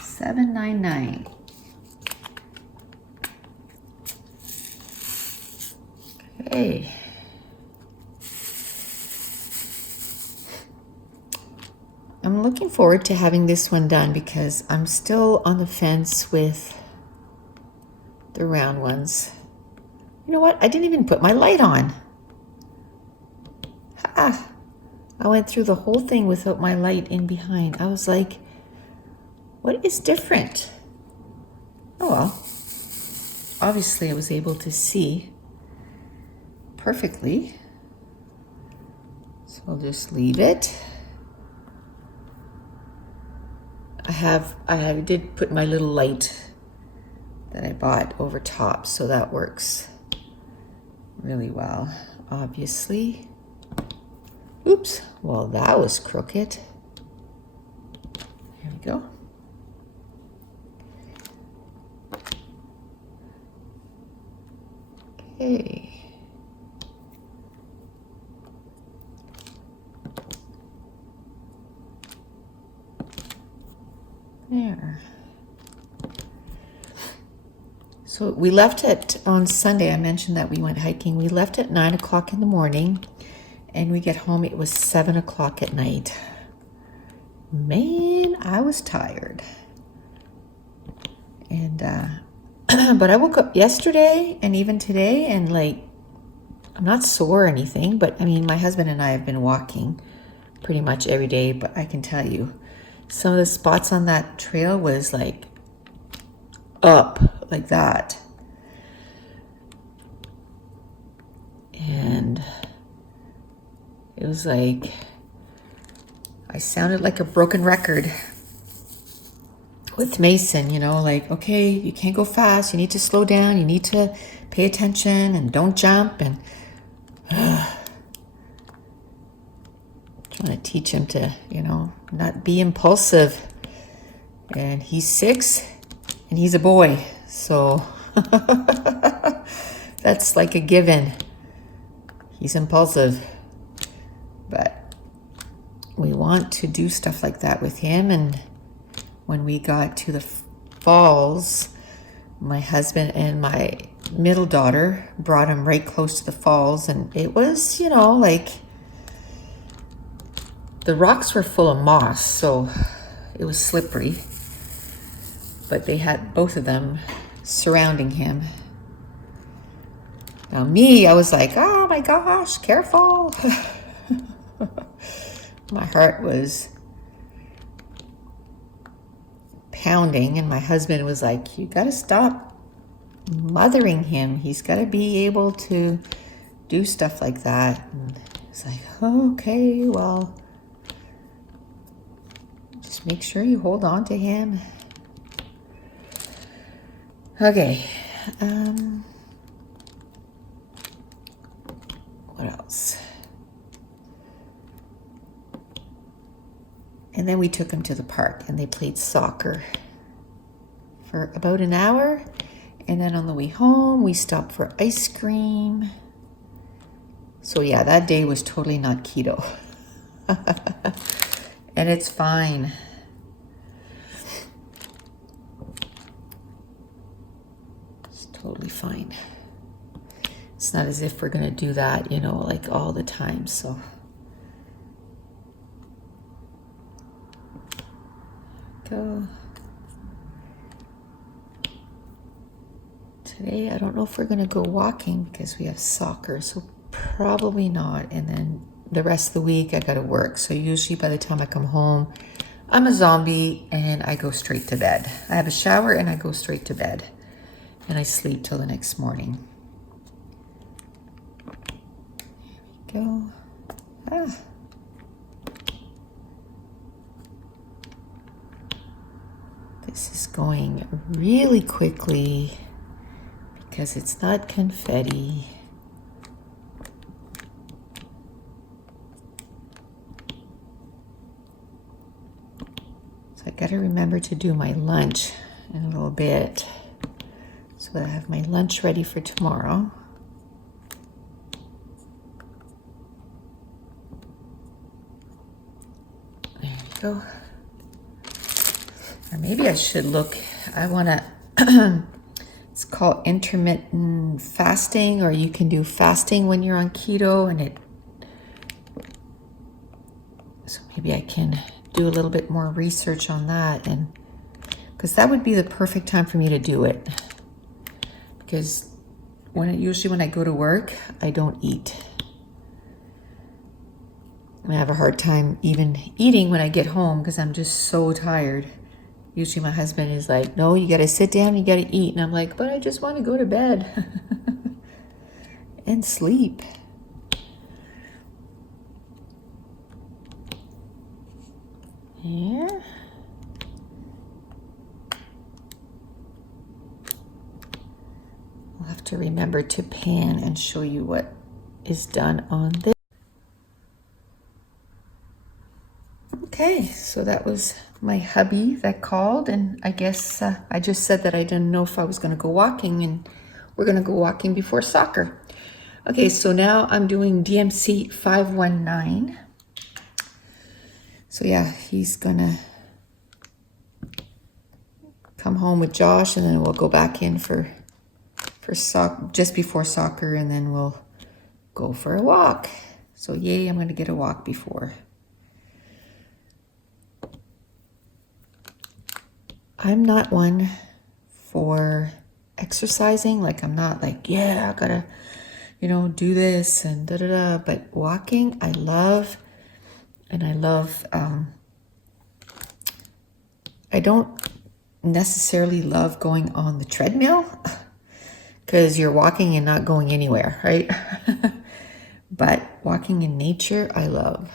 $7.99. Okay. I'm looking forward to having this one done because I'm still on the fence with the round ones. You know what? I didn't even put my light on. Ha! I went through the whole thing without my light in behind. I was like, what is different? Oh well. Obviously I was able to see perfectly. So I'll just leave it. I did put my little light that I bought over top, so that works really well, obviously. Oops, well that was crooked. Here we go. Okay. There. So we left it on Sunday. I mentioned that we went hiking. We left at 9 o'clock in the morning and we get home. It was 7 o'clock at night. Man, I was tired. And, but I woke up yesterday and even today and like, I'm not sore or anything, but I mean, my husband and I have been walking pretty much every day, but I can tell you, some of the spots on that trail was like up like that. And it was like, I sounded like a broken record with Mason, you know, like, okay, you can't go fast. You need to slow down. You need to pay attention and don't jump. And trying to teach him to, you know, not be impulsive. And he's 6 and he's a boy. So that's like a given. He's impulsive. But we want to do stuff like that with him. And when we got to the falls, my husband and my middle daughter brought him right close to the falls. And it was, you know, like the rocks were full of moss, so it was slippery. But they had both of them surrounding him. Now me, I was like, oh my gosh, careful. My heart was pounding and my husband was like, you gotta stop mothering him. He's gotta be able to do stuff like that. And it's like, oh, okay, well, just make sure you hold on to him. Okay. else? And then we took them to the park and they played soccer for about an hour. And then on the way home, we stopped for ice cream. So yeah, that day was totally not keto. And it's fine. It's totally fine. It's not as if we're gonna do that, you know, like all the time, so. Go. Today, I don't know if we're gonna go walking because we have soccer, so probably not. And then the rest of the week, I gotta work. So usually by the time I come home, I'm a zombie and I go straight to bed. I have a shower and I go straight to bed. And I sleep till the next morning. Here we go. Ah. This is going really quickly because it's not confetti. So I gotta remember to do my lunch in a little bit so that I have my lunch ready for tomorrow. There we go. Or maybe I should look, I wanna, it's called intermittent fasting, or you can do fasting when you're on keto, and so maybe I can do a little bit more research on that, and because that would be the perfect time for me to do it. Because usually when I go to work, I don't eat. I have a hard time even eating when I get home because I'm just so tired. Usually my husband is like, no, you gotta sit down, you gotta eat. And I'm like, but I just want to go to bed and sleep. Yeah. I'll have to remember to pan and show you what is done on this. Okay, so that was my hubby that called, and I guess I just said that I didn't know if I was going to go walking, and we're going to go walking before soccer. Okay, so now I'm doing DMC 519. So yeah, he's going to come home with Josh, and then we'll go back in for just before soccer, and then we'll go for a walk. So yay, I'm going to get a walk before. I'm not one for exercising. Like, I'm not like, yeah, I gotta, do this and da-da-da. But walking, I love. And I love, I don't necessarily love going on the treadmill because you're walking and not going anywhere, right? But walking in nature, I love.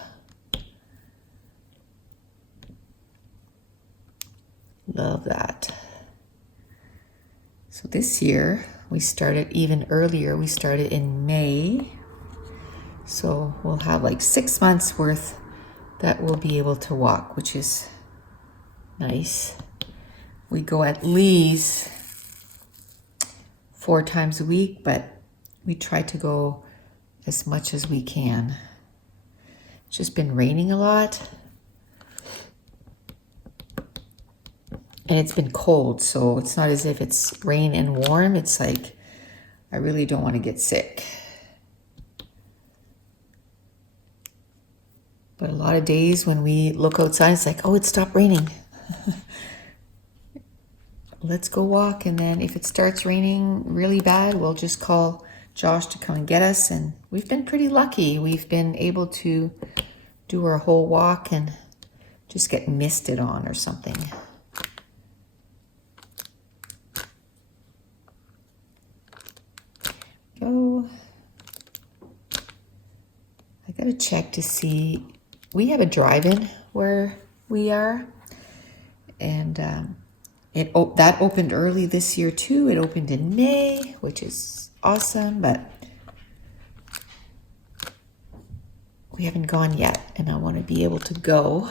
Love that. So this year, we started even earlier. We started in May. So we'll have like 6 months worth that we'll be able to walk, which is nice. We go at least 4 times a week, but we try to go as much as we can. It's just been raining a lot. And it's been cold, so it's not as if it's rain and warm. It's like, I really don't want to get sick. But a lot of days when we look outside, it's like, oh, it stopped raining. Let's go walk. And then if it starts raining really bad, we'll just call Josh to come and get us. And we've been pretty lucky. We've been able to do our whole walk and just get misted on or something. Go. I gotta check to see. We have a drive-in where we are, and that opened early this year too. It opened in May, which is awesome, but we haven't gone yet, and I want to be able to go.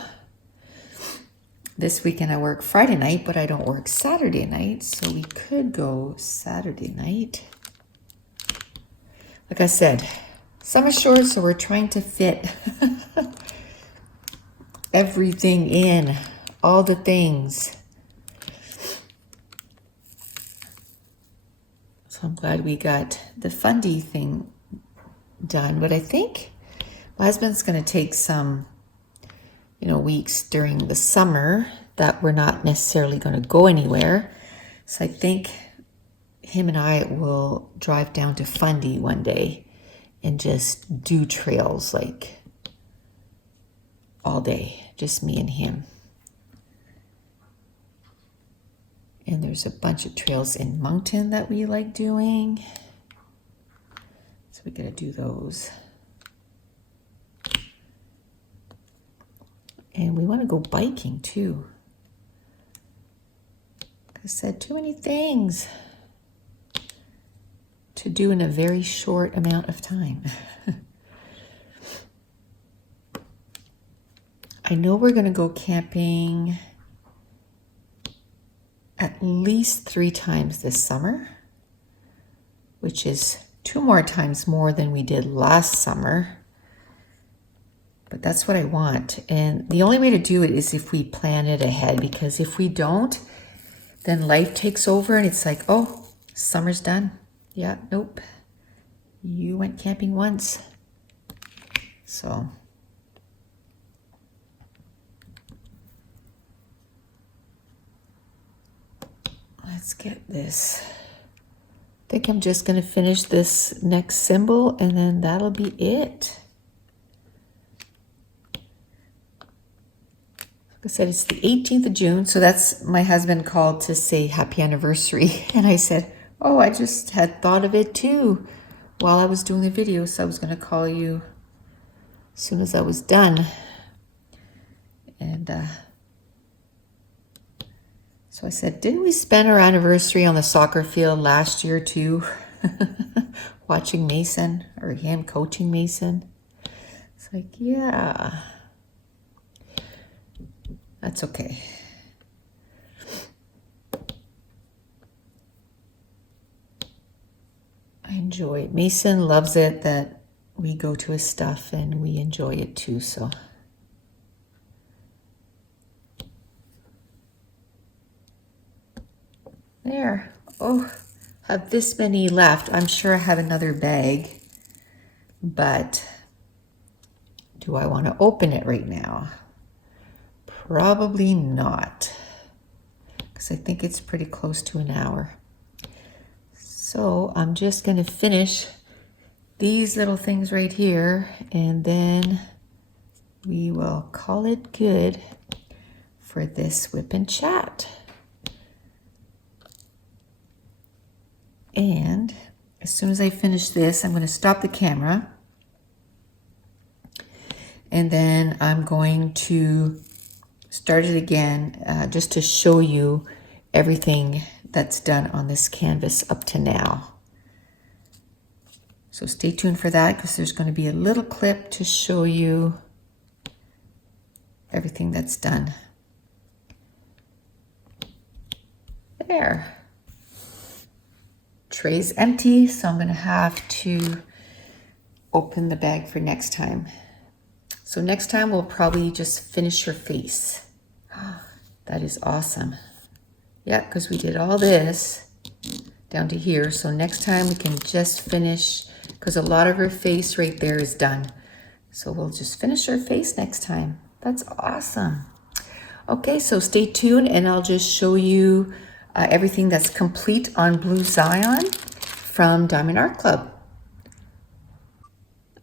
This weekend I work Friday night, but I don't work Saturday night, so we could go Saturday night. Like I said, summer's short, so we're trying to fit everything in, all the things. So I'm glad we got the fundy thing done, but I think my husband's going to take some, weeks during the summer that we're not necessarily going to go anywhere. So I think him and I will drive down to Fundy one day and just do trails like all day, just me and him. And there's a bunch of trails in Moncton that we like doing. So we gotta do those. And we want to go biking too. Like I said, too many things to do in a very short amount of time. I know we're going to go camping at least 3 times this summer, which is 2 more times more than we did last summer. But that's what I want. And the only way to do it is if we plan it ahead, because if we don't, then life takes over and it's like, oh, summer's done. Yeah, nope. You went camping once. So let's get this. I think I'm just going to finish this next symbol and then that'll be it. Like I said, it's the 18th of June, so that's my husband called to say happy anniversary. And I said, oh, I just had thought of it too while I was doing the video, so I was going to call you as soon as I was done. And so I said, didn't we spend our anniversary on the soccer field last year too? Watching Mason, or him coaching Mason. It's like, yeah. That's okay. I enjoy it. Mason loves it that we go to his stuff and we enjoy it too, so. There. Oh, I have this many left. I'm sure I have another bag, but do I want to open it right now? Probably not, because I think it's pretty close to an hour. So I'm just going to finish these little things right here, and then we will call it good for this WIP and chat. And as soon as I finish this, I'm going to stop the camera, and then I'm going to start it again just to show you everything that's done on this canvas up to now. So stay tuned for that, because there's going to be a little clip to show you everything that's done. There. Tray's empty, so I'm going to have to open the bag for next time. So next time we'll probably just finish her face. That is awesome. Yeah, because we did all this down to here. So next time we can just finish, because a lot of her face right there is done. So we'll just finish her face next time. That's awesome. Okay, so stay tuned and I'll just show you everything that's complete on Blue Zion from Diamond Art Club.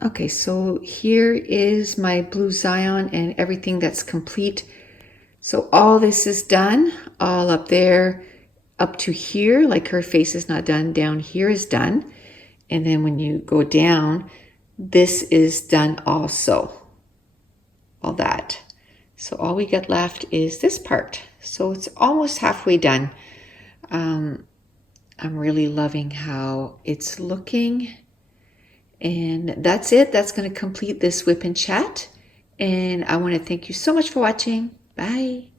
Okay, so here is my Blue Zion and everything that's complete. So all this is done, all up there, up to here, like her face is not done, down here is done. And then when you go down, this is done also, all that. So all we got left is this part. So it's almost halfway done. I'm really loving how it's looking. And that's it. That's going to complete this WIP and chat. And I want to thank you so much for watching. Bye.